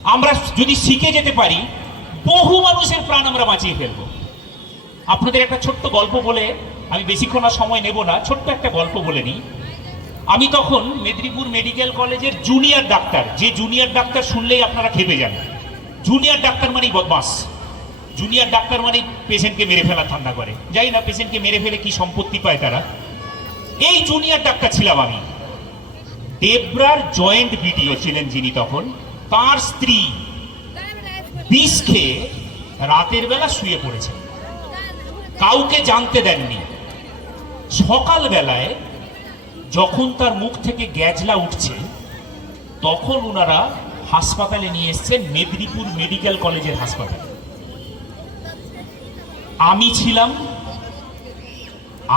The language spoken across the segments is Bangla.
আমরা যদি শিখে যেতে পারি বহু মানুষের প্রাণ আমরা বাঁচিয়ে ফেলবো। আপনাদের একটা ছোট্ট গল্প বলে, আমি বেশিক্ষণ আর সময় নেব না, ছোট্ট একটা গল্প বলে নিই। আমি তখন মেদিনীপুর মেডিকেল কলেজের জুনিয়র ডাক্তার, যে জুনিয়র ডাক্তার শুনলেই আপনারা খেপে যান। জুনিয়র ডাক্তার মানেই বদমাস, জুনিয়র ডাক্তার মানেই পেশেন্টকে মেরে ফেলার ধান্দা করে। যাই না, পেশেন্টকে মেরে ফেলে কি সম্পত্তি পায় তারা। এই জুনিয়র ডাক্তার ছিলাম আমি। দেবরার জয়েন্ট বিডিও ছিলেন যিনি তখন, তার স্ত্রী বিষ খেয়ে রাতের বেলা শুয়ে পড়েছেন, কাউকে জানতে দেননি। সকাল বেলায় যখন তার মুখ থেকে গ্যাজলা উঠছে, তখন ওনারা হাসপাতালে নিয়ে এসছেন, মেদিনীপুর মেডিকেল কলেজের হাসপাতালে। আমি ছিলাম,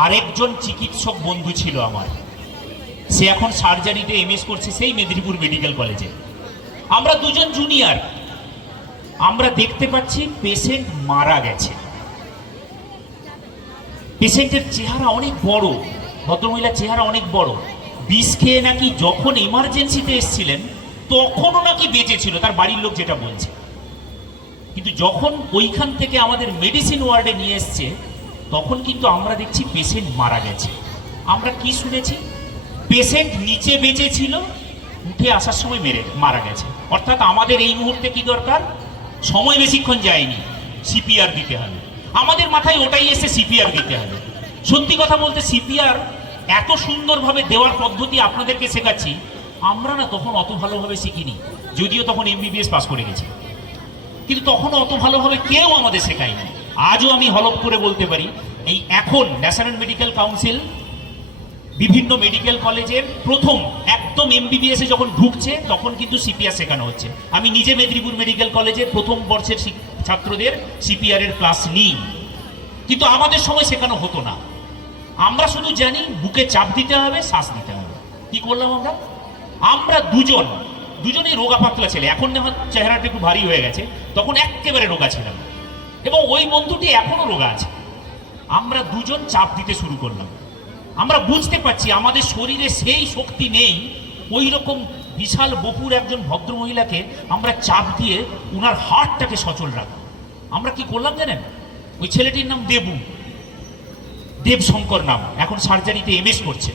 আরেকজন চিকিৎসক বন্ধু ছিল আমার, সে এখন সার্জারিতে এমএস করছে সেই মেদিনীপুর মেডিকেল কলেজে। আমরা দুজন জুনিয়র। আমরা দেখতে পাচ্ছি পেশেন্ট মারা গেছে। পেশেন্টের চেহারা অনেক বড়, ভদ্রমহিলার চেহারা অনেক বড়। বিষ খেয়ে নাকি যখন এমার্জেন্সিতে এসেছিলেন তখনও নাকি বেঁচে ছিল, তার বাড়ির লোক যেটা বলছে। কিন্তু যখন ওইখান থেকে আমাদের মেডিসিন ওয়ার্ডে নিয়ে এসছে, তখন কিন্তু আমরা দেখছি পেশেন্ট মারা গেছে। আমরা কি শুনেছি? পেশেন্ট নিচে বেঁচে ছিল, উঠে আসার সময় মারা গেছে। অর্থাৎ আমাদের এই মুহূর্তে কি দরকার? সময় বেশিক্ষণ যায়নি, সিপিআর দিতে হবে। আমাদের মাথায় ওটাই এসে সিপিআর দিতে হবে। সত্যি কথা বলতে সিপিআর এত সুন্দরভাবে দেওয়ার পদ্ধতি আপনাদেরকে শেখাচ্ছি, আমরা না তখন অত ভালোভাবে শিখিনি, যদিও তখন এমবিবিএস পাস করে গেছি, কিন্তু তখন অত ভালোভাবে কেউ আমাদের শেখায়নি। আজও আমি হলফ করে বলতে পারি, এই এখন ন্যাশনাল মেডিকেল কাউন্সিল বিভিন্ন মেডিকেল কলেজের প্রথম একদম এমবিবিএস এ যখন ঢুকছে, তখন কিন্তু সিপিআর শেখানো হচ্ছে। আমি নিজে মেদিনীপুর মেডিকেল কলেজের প্রথম বর্ষের ছাত্রদের সিপিআর এর ক্লাস নিই, কিন্তু আমাদের সময় শেখানো হতো না। আমরা শুধু জানি বুকে চাপ দিতে হবে, শ্বাস নিতে হবে। কি করলাম আমরা দুজনেই রোগা পাতলা ছেলে। এখন না চেহারাটা একটু ভারী হয়ে গেছে, তখন একেবারে রোগা ছিলাম, এবং ওই বন্ধুটি এখনো রোগা আছে। আমরা দুজন চাপ দিতে শুরু করলাম। আমরা বুঝতে পারছি আমাদের শরীরে সেই শক্তি নেই, ওই রকম বিশাল বপুর একজন ভদ্রমহিলাকে আমরা চাপ দিয়ে উনার হার্টটাকে সচল রাখবো। আমরা কি করলাম জানেন? ওই ছেলেটির নাম দেবশঙ্কর নাম, এখন সার্জারিতে এমএস করছে।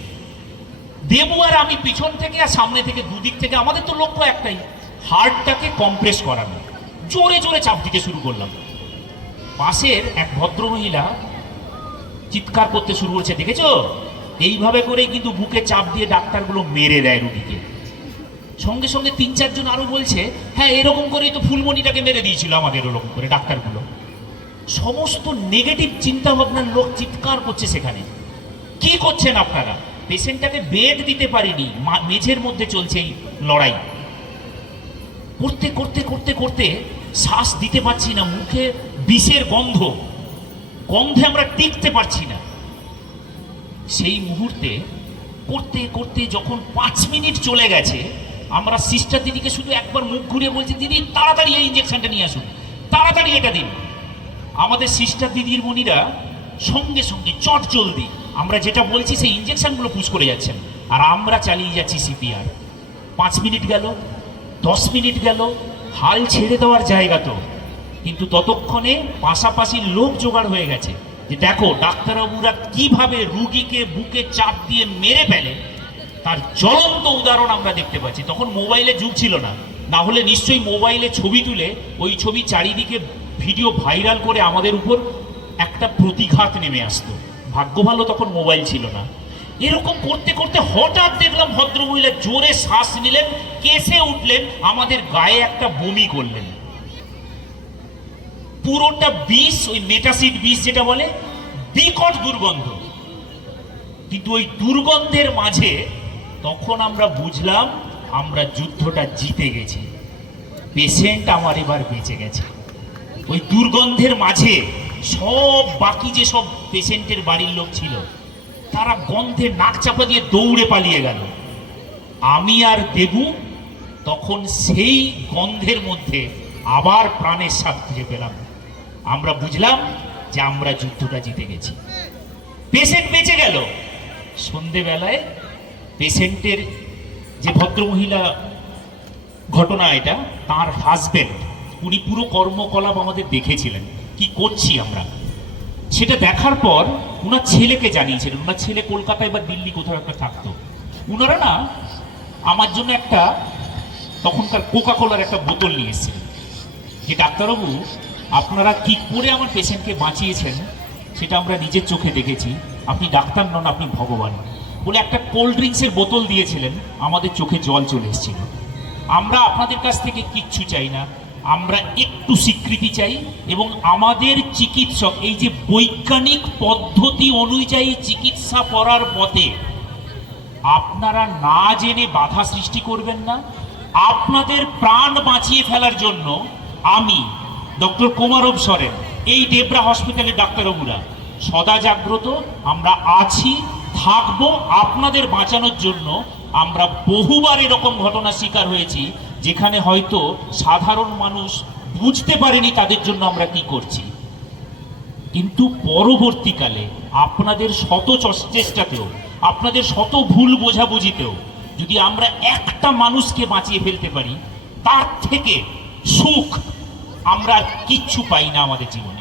দেবু আর আমি পিছন থেকে আর সামনে থেকে, দুদিক থেকে আমাদের তো লক্ষ্য একটাই, হার্টটাকে কম্প্রেস করানো। জোরে জোরে চাপ দিতে শুরু করলাম। পাশের এক ভদ্রমহিলা চিৎকার করতে শুরু করছে, দেখেছো? এইভাবে করে কিন্তু বুকে চাপ দিয়ে ডাক্তারগুলো মেরে দেয় রুগীকে। সঙ্গে সঙ্গে 3-4 জন আরো বলছে, হ্যাঁ এরকম করেই তো ফুলমণিটাকে মেরে দিয়েছিল আমাদের, ওরকম করে ডাক্তারগুলো। সমস্ত নেগেটিভ চিন্তা ভাবনার লোক চিৎকার করছে সেখানে। কি করছেন আপনারা? পেশেন্টটাকে বেড দিতে পারিনি, মেঝের মধ্যে চলছে এই লড়াই। করতে করতে করতে করতে শ্বাস দিতে পারছি না, মুখে বিষের গন্ধে আমরা টিকতে পারছি না। সেই মুহূর্তে করতে করতে যখন 5 মিনিট চলে গেছে, আমরা সিস্টার দিদিকে শুধু একবার মুখ ঘুরিয়ে বলছি, দিদি তাড়াতাড়ি এই ইঞ্জেকশনটা নিয়ে আসুন, তাড়াতাড়ি এটা দিন। আমাদের সিস্টার দিদির মনিরা সঙ্গে সঙ্গে চট জলদি আমরা যেটা বলছি সেই ইঞ্জেকশনগুলো পুশ করে যাচ্ছেন, আর আমরা চালিয়ে যাচ্ছি সিপিআর। 5 মিনিট গেল, 10 মিনিট গেল, হাল ছেড়ে দেওয়ার জায়গা তো, কিন্তু ততক্ষণে পাশাপাশি লোক জোগাড় হয়ে গেছে যে দেখো ডাক্তারবাবুরা কিভাবে রুগীকে বুকে চাপ দিয়ে মেরে ফেলে, তার জ্বলন্ত উদাহরণ আমরা দেখতে পাচ্ছি। তখন মোবাইলে যুগ ছিল না, না হলে নিশ্চয়ই মোবাইলে ছবি তুলে ওই ছবি চারিদিকে ভিডিও ভাইরাল করে আমাদের উপর একটা প্রতিঘাত নেমে আসতো। ভাগ্য ভালো তখন মোবাইল ছিল না। এরকম করতে করতে হঠাৎ দেখলাম ভদ্রমহিলা জোরে শ্বাস নিলেন, কেসে উঠলেন, আমাদের গায়ে একটা বমি করলেন। পুরোটা বিষ, ওই মেটাসিড বিষ যেটা বলে, বিকট দুর্গন্ধ। কিন্তু ওই দুর্গন্ধের মাঝে তখন আমরা বুঝলাম আমরা যুদ্ধটা জিতে গেছি, পেশেন্ট আমার এবার বেঁচে গেছে। ওই দুর্গন্ধের মাঝে সব বাকি যে সব পেশেন্টের বাড়ির লোক ছিল, তারা গন্ধে নাক চাপা দিয়ে দৌড়ে পালিয়ে গেল। আমি আর দেবু তখন সেই গন্ধের মধ্যে আবার প্রাণের স্বাদ খুঁজে পেলাম। আমরা বুঝলাম যে আমরা যুদ্ধটা জিতে গেছি, পেশেন্ট বেঁচে গেল। সন্ধেবেলায় পেশেন্টের যে ভদ্রমহিলা ঘটনা এটা, তার হাজবেন্ড উনি পুরো কর্মকলাপ আমাদের দেখেছিলেন, কি করছি আমরা সেটা দেখার পর উনার ছেলেকে জানিয়েছিলেন। উনার ছেলে কলকাতায় বা দিল্লি কোথাও একটা থাকতো। উনারা না আমার জন্য একটা তখনকার কোকা কোলার একটা বোতল নিয়ে এসেছিলেন, যে ডাক্তারবাবু আপনারা কি করে আমার পেশেন্টকে বাঁচিয়েছেন সেটা আমরা নিজের চোখে দেখেছি, আপনি ডাক্তার নন, আপনি ভগবান বলে একটা কোল্ড ড্রিঙ্কসের বোতল দিয়েছিলেন। আমাদের চোখে জল চলে এসেছিল। আমরা আপনাদের কাছ থেকে কিচ্ছু চাই না, আমরা একটু স্বীকৃতি চাই এবং আমাদের চিকিৎসক এই যে বৈজ্ঞানিক পদ্ধতি অনুযায়ী চিকিৎসা করার পথে আপনারা না জেনে বাধা সৃষ্টি করবেন না। আপনাদের প্রাণ বাঁচিয়ে ফেলার জন্য আমি ডক্টর কোমারব সরেন, এই ডেবরা হসপিটালের ডাক্তারবাবুরা সদা জাগ্রত, আমরা আছি, থাকবো আপনাদের বাঁচানোর জন্য। আমরা বহুবার এরকম ঘটনা শিকার হয়েছি যেখানে হয়তো সাধারণ মানুষ বুঝতে পারেনি তাদের জন্য আমরা কি করছি, কিন্তু পরবর্তীকালে আপনাদের শত চেষ্টাতেও, আপনাদের শত ভুল বোঝাবুঝিতেও যদি আমরা একটা মানুষকে বাঁচিয়ে ফেলতে পারি, তার থেকে সুখ আমরা আর কিচ্ছু পাই না আমাদের জীবনে।